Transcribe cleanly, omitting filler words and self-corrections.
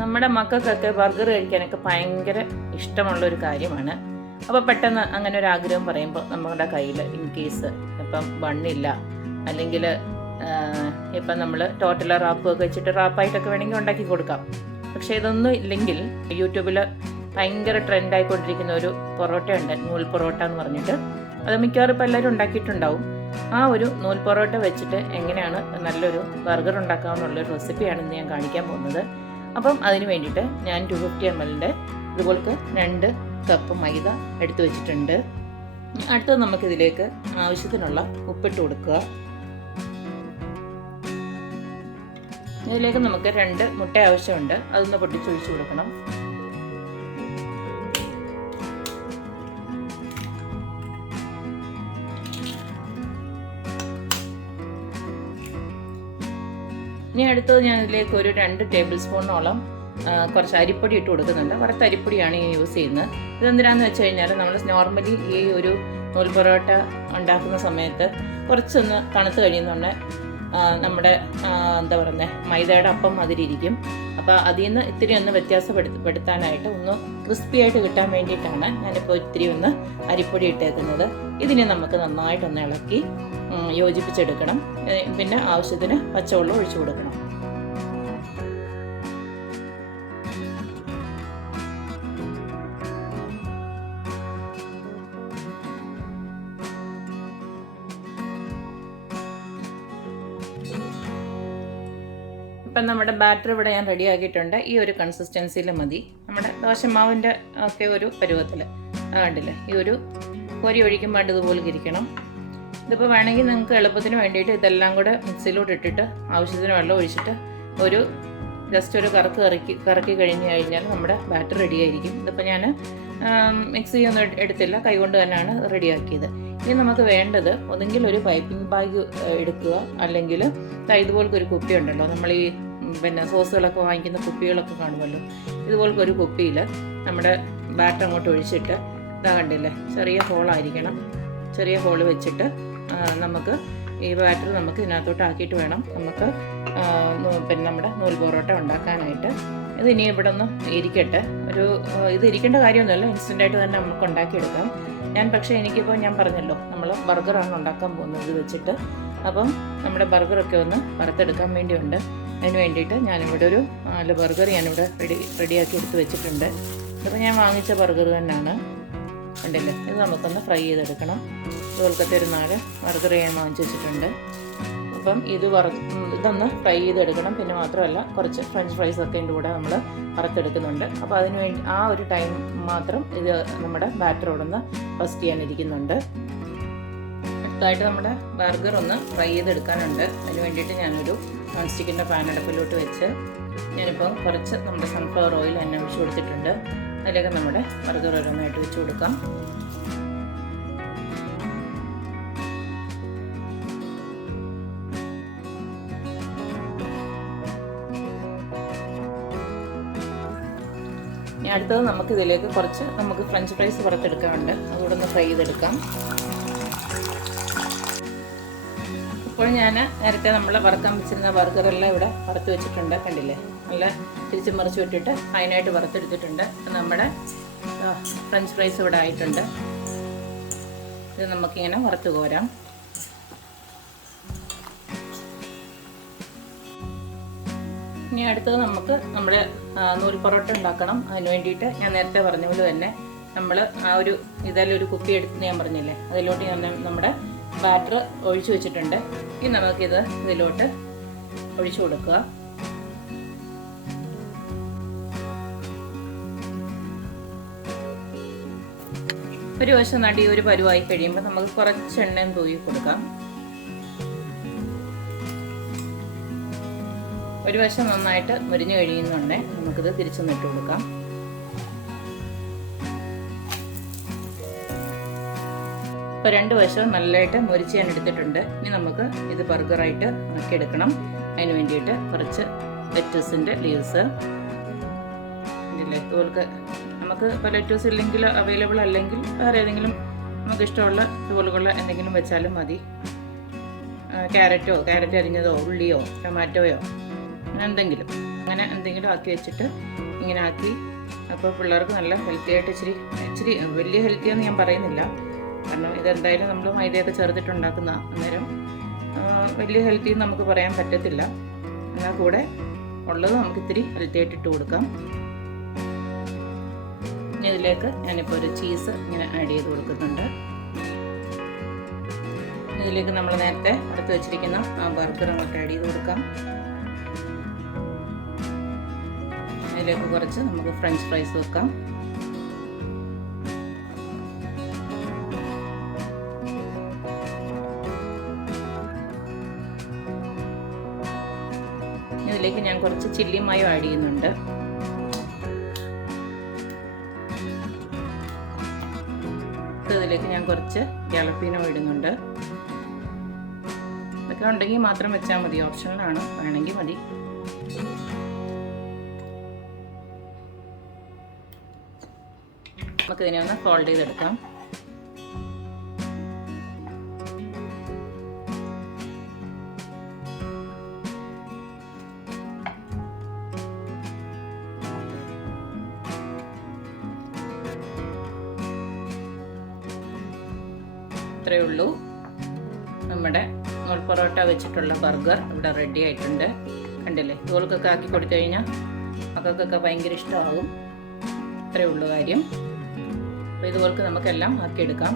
നമ്മുടെ മക്കൾക്കൊക്കെ ബർഗർ കഴിക്കാനൊക്കെ ഭയങ്കര ഇഷ്ടമുള്ളൊരു കാര്യമാണ്. അപ്പോൾ പെട്ടെന്ന് അങ്ങനെ ഒരു ആഗ്രഹം പറയുമ്പോൾ നമ്മുടെ കയ്യിൽ ഇൻ കേസ് ഇപ്പം ബണ്ണില്ല, അല്ലെങ്കിൽ ഇപ്പം നമ്മൾ ടോട്ടൽ റാപ്പൊക്കെ വെച്ചിട്ട് റാപ്പായിട്ടൊക്കെ വേണമെങ്കിൽ ഉണ്ടാക്കി കൊടുക്കാം. പക്ഷേ ഇതൊന്നും ഇല്ലെങ്കിൽ യൂട്യൂബിൽ ഭയങ്കര ട്രെൻഡായിക്കൊണ്ടിരിക്കുന്ന ഒരു പൊറോട്ടയുണ്ട്, നൂൽ പൊറോട്ട എന്ന് പറഞ്ഞിട്ട്. അത് മിക്കവാറും ഇപ്പോൾ എല്ലാവരും ഉണ്ടാക്കിയിട്ടുണ്ടാവും. ആ ഒരു നൂൽ പൊറോട്ട വെച്ചിട്ട് എങ്ങനെയാണ് നല്ലൊരു ബർഗർ ഉണ്ടാക്കാമെന്നുള്ളൊരു റെസിപ്പിയാണ് ഇന്ന് ഞാൻ കാണിക്കാൻ പോകുന്നത്. അപ്പം അതിന് വേണ്ടിയിട്ട് ഞാൻ 250 ml ഇതുപോലത്തെ 2 കപ്പ് മൈദ എടുത്തു വെച്ചിട്ടുണ്ട്. അടുത്തത് നമുക്കിതിലേക്ക് ആവശ്യത്തിനുള്ള ഉപ്പിട്ട് കൊടുക്കുക. ഇതിലേക്ക് നമുക്ക് 2 മുട്ട ആവശ്യമുണ്ട്. അതൊന്ന് പൊട്ടിച്ചൊഴിച്ച് കൊടുക്കണം. ഇനി അടുത്തത് ഞാൻ ഇതിലേക്ക് ഒരു 2 ടേബിൾ സ്പൂണോളം കുറച്ച് അരിപ്പൊടി ഇട്ട് കൊടുക്കുന്നുണ്ട്. വറുത്ത അരിപ്പൊടിയാണ് ഞാൻ യൂസ് ചെയ്യുന്നത്. ഇതെന്തിനാന്ന് വെച്ച് കഴിഞ്ഞാൽ നമ്മൾ നോർമലി ഈ ഒരു നൂൽ പൊറോട്ട ഉണ്ടാക്കുന്ന സമയത്ത് കുറച്ചൊന്ന് തണുത്ത് കഴിയുന്നുണ്ട് നമ്മുടെ എന്താ പറയുന്നത് മൈദയുടെ അപ്പം അതിലിരിക്കും. അപ്പോൾ അതിൽ നിന്ന് ഇത്തിരി ഒന്ന് വ്യത്യാസപ്പെടുത്താനായിട്ട് ഒന്ന് ക്രിസ്പി ആയിട്ട് കിട്ടാൻ വേണ്ടിയിട്ടാണ് ഞാനിപ്പോൾ ഇത്തിരി ഒന്ന് അരിപ്പൊടി ഇട്ടേക്കുന്നത്. ഇതിനെ നമുക്ക് നന്നായിട്ടൊന്ന് ഇളക്കി യോജിപ്പിച്ചെടുക്കണം. പിന്നെ ആവശ്യത്തിന് പച്ചവെള്ളം ഒഴിച്ചു കൊടുക്കണം. ഇപ്പം നമ്മുടെ ബാറ്റർ ഇവിടെ ഞാൻ റെഡി ആക്കിയിട്ടുണ്ട്. ഈ ഒരു കൺസിസ്റ്റൻസിയിൽ മതി. നമ്മുടെ ദോശമാവിൻ്റെ ഒക്കെ ഒരു പരുവത്തിൽ കണ്ടില്ലേ, ഈ ഒരു കോരി ഒഴിക്കുമ്പോൾ ഇതുപോലെ ഇരിക്കണം. ഇതിപ്പോൾ വേണമെങ്കിൽ നിങ്ങൾക്ക് എളുപ്പത്തിന് വേണ്ടിയിട്ട് ഇതെല്ലാം കൂടെ മിക്സിയിലോട്ട് ഇട്ടിട്ട് ആവശ്യത്തിന് വെള്ളം ഒഴിച്ചിട്ട് ഒരു ജസ്റ്റ് ഒരു കറക്കി കഴിഞ്ഞ് കഴിഞ്ഞാൽ നമ്മുടെ ബാറ്റർ റെഡി ആയിരിക്കും. ഇതിപ്പോൾ ഞാൻ മിക്സിയൊന്നും എടുത്തില്ല, കൈകൊണ്ട് തന്നെയാണ് റെഡിയാക്കിയത്. ഇനി നമുക്ക് വേണ്ടത് ഒന്നെങ്കിൽ ഒരു പൈപ്പിംഗ് ബാഗ് എടുക്കുക, അല്ലെങ്കിൽ ഇതുപോലത്തെ ഒരു കുപ്പി ഉണ്ടല്ലോ, നമ്മൾ ഈ പിന്നെ സോസുകളൊക്കെ വാങ്ങിക്കുന്ന കുപ്പികളൊക്കെ കാണുമല്ലോ, ഇതുപോലത്തെ ഒരു കുപ്പിയിൽ നമ്മുടെ ബാറ്റർ അങ്ങോട്ട് ഒഴിച്ചിട്ട് ഇതാ കണ്ടില്ലേ, ചെറിയ ഹോളായിരിക്കണം. ചെറിയ ഹോൾ വെച്ചിട്ട് നമുക്ക് ഈ ബാറ്റർ നമുക്ക് ഇതിനകത്തോട്ട് ആക്കിയിട്ട് വേണം നമുക്ക് പിന്നെ നമ്മുടെ നൂൽ പൊറോട്ട ഉണ്ടാക്കാനായിട്ട്. ഇതിനി ഇവിടെ ഒന്ന് ഇരിക്കട്ടെ. ഇത് ഇരിക്കേണ്ട കാര്യമൊന്നുമില്ല, ഇൻസ്റ്റൻ്റായിട്ട് തന്നെ നമുക്ക് ഉണ്ടാക്കിയെടുക്കാം. പക്ഷേ എനിക്കിപ്പോൾ ഞാൻ പറഞ്ഞല്ലോ നമ്മൾ ബർഗറാണ് ഉണ്ടാക്കാൻ പോകുന്നത് ഇത് വെച്ചിട്ട്. അപ്പം നമ്മുടെ ബർഗറൊക്കെ ഒന്ന് വറുത്തെടുക്കാൻ വേണ്ടിയുണ്ട്. അതിന് വേണ്ടിയിട്ട് ഞാനിവിടെ ഒരു 4 ബർഗർ ഞാനിവിടെ റെഡിയാക്കി എടുത്ത് വെച്ചിട്ടുണ്ട്. അപ്പോൾ ഞാൻ വാങ്ങിച്ച ബർഗർ തന്നെയാണ്, ഉണ്ടല്ലേ. ഇത് നമുക്കൊന്ന് ഫ്രൈ ചെയ്തെടുക്കണം. ഇതുപോലത്തെ ഒരു 4 ബർഗർ ഞാൻ വാങ്ങിച്ച് വെച്ചിട്ടുണ്ട്. അപ്പം ഇതൊന്ന് ഫ്രൈ ചെയ്തെടുക്കണം. പിന്നെ മാത്രമല്ല കുറച്ച് ഫ്രഞ്ച് ഫ്രൈസൊക്കെ ഇതിൻ്റെ കൂടെ നമ്മൾ വറുത്തെടുക്കുന്നുണ്ട്. അപ്പോൾ അതിന് വേണ്ടി ആ ഒരു ടൈം മാത്രം ഇത് നമ്മുടെ ബാറ്റർ ഇവിടെ നിന്ന് ഫസ്റ്റ് ചെയ്യാനിരിക്കുന്നുണ്ട്. അടുത്തായിട്ട് നമ്മുടെ ബർഗർ ഒന്ന് ഫ്രൈ ചെയ്തെടുക്കാനുണ്ട്. അതിന് വേണ്ടിയിട്ട് ഞാനൊരു നോൺ സ്റ്റിക്കിൻ്റെ പാൻ അടുപ്പിലോട്ട് വെച്ച് ഞാനിപ്പോൾ കുറച്ച് നമ്മുടെ സൺഫ്ലവർ ഓയിൽ തന്നെ ഒഴിച്ച് കൊടുത്തിട്ടുണ്ട്. അതിലേക്ക് നമ്മുടെ ബർഗർ ഓരോന്നായിട്ട് വെച്ച് കൊടുക്കാം. ഇനി അടുത്തത് നമുക്കിതിലേക്ക് കുറച്ച് ഫ്രഞ്ച് ഫ്രൈസ് വറുത്തെടുക്കാനുണ്ട്. അതുകൂടെ ഒന്ന് ഫ്രൈ ചെയ്തെടുക്കാം. ഇപ്പോൾ ഞാൻ നേരത്തെ നമ്മൾ വറുക്കാൻ വെച്ചിരുന്ന ബർഗറെല്ലാം ഇവിടെ വറുത്ത് വെച്ചിട്ടുണ്ട്. കണ്ടില്ലേ, നല്ല തിരിച്ച് മറിച്ച് വിട്ടിട്ട് അതിനായിട്ട് വറുത്തെടുത്തിട്ടുണ്ട്. നമ്മുടെ ഫ്രഞ്ച് ഫ്രൈസ് ഇവിടെ ആയിട്ടുണ്ട്. ഇത് നമുക്കിങ്ങനെ വറുത്ത് കോരാം. ഇനി അടുത്തത് നമുക്ക് നമ്മുടെ നൂൽ പൊറോട്ട ഉണ്ടാക്കണം. അതിന് വേണ്ടിയിട്ട് ഞാൻ നേരത്തെ പറഞ്ഞ പോലെ തന്നെ നമ്മൾ ഇതെല്ലാം ഒരു കുപ്പി എടുത്ത് ഞാൻ പറഞ്ഞില്ലേ, അതിലോട്ട് ഞാൻ നമ്മുടെ ബാറ്റർ ഒഴിച്ചു വെച്ചിട്ടുണ്ട്. ഇനി നമുക്കിത് ഇതിലോട്ട് ഒഴിച്ചു കൊടുക്കുക. ഒരു വശം നടി ഒരു പരുവായി കഴിയുമ്പോൾ നമുക്ക് കുറച്ച് എണ്ണയും തൂക്കി കൊടുക്കാം. ഒരു വശം നന്നായിട്ട് മുരിഞ്ഞു കഴിയുന്നുണ്ടെങ്കിൽ നമുക്കിത് തിരിച്ചൊന്നിട്ട് കൊടുക്കാം. ഇപ്പോൾ 2 വശവും നല്ലതായിട്ട് മുരിച്ച് ഞാൻ എടുത്തിട്ടുണ്ട്. ഇനി നമുക്ക് ഇത് ബർഗറായിട്ട് ആക്കിയെടുക്കണം. അതിന് വേണ്ടിയിട്ട് കുറച്ച് ലെറ്റസിൻ്റെ ലീവ്സ് ഇതില്ലേ, ഇതുപോലത്തെ നമുക്ക് ഇപ്പോൾ ലെറ്റസ് ഇല്ലെങ്കിൽ അവൈലബിൾ അല്ലെങ്കിൽ വേറെ ഏതെങ്കിലും നമുക്ക് ഇഷ്ടമുള്ള ഇതുപോലുള്ള എന്തെങ്കിലും വെച്ചാലും മതി. ക്യാരറ്റ് അരിഞ്ഞതോ ഉള്ളിയോ ടൊമാറ്റോയോ എന്തെങ്കിലും അങ്ങനെ എന്തെങ്കിലും ആക്കി വെച്ചിട്ട് ഇങ്ങനെ ആക്കി. അപ്പോൾ പിള്ളേർക്ക് നല്ല ഹെൽത്തി ആയിട്ട് ഇച്ചിരി വലിയ ഹെൽത്തിയെന്ന് ഞാൻ പറയുന്നില്ല, കാരണം ഇതെന്തായാലും നമ്മൾ മൈദയൊക്കെ ചേർത്തിട്ടുണ്ടാക്കുന്ന, അന്നേരം വലിയ ഹെൽത്തി നമുക്ക് പറയാൻ പറ്റത്തില്ല. എന്നാൽ കൂടെ ഉള്ളത് നമുക്ക് ഇത്തിരി ഹെൽത്തി ആയിട്ട് ഇട്ട് കൊടുക്കാം. ഇതിലേക്ക് ഞാനിപ്പോൾ ഒരു ചീസ് ഇങ്ങനെ ആഡ് ചെയ്ത് കൊടുക്കുന്നുണ്ട്. ഇതിലേക്ക് നമ്മൾ നേരത്തെ എടുത്ത് വെച്ചിരിക്കുന്ന ആ ബർഗർ അങ്ങോട്ട് ആഡ് ചെയ്ത് കൊടുക്കാം. ഇതിലേക്ക് കുറച്ച് നമുക്ക് ഫ്രഞ്ച് ഫ്രൈസ് വെക്കാം. ഇതിലേക്ക് ഞാൻ കുറച്ച് ചില്ലി മയോ ആഡ് ചെയ്യുന്നുണ്ട്. ഇതിലേക്ക് ഞാൻ കുറച്ച് ജലപ്പീനോ ഇടുന്നുണ്ട്. ഇതൊക്കെ ഉണ്ടെങ്കിൽ മാത്രം വെച്ചാൽ മതി, ഓപ്ഷണലാണ്, വേണമെങ്കിൽ മതി. നമുക്ക് ഇതിനെ ഒന്ന് ഫോൾഡ് ചെയ്തെടുക്കാം. ഇത്രയേ ഉള്ളൂ, നമ്മുടെ നൂൽ പൊറോട്ട വെച്ചിട്ടുള്ള ബർഗർ ഇവിടെ റെഡി ആയിട്ടുണ്ട്. കണ്ടില്ലേ, ഇതുപോലൊക്കെ ആക്കി കൊടുത്തു കഴിഞ്ഞാൽ മക്കൾക്കൊക്കെ ഭയങ്കര ഇഷ്ടമാകും. ഇത്രയേ ഉള്ളൂ കാര്യം. അപ്പോൾ ഇതുപോലൊക്കെ നമുക്കെല്ലാം ആക്കിയെടുക്കാം.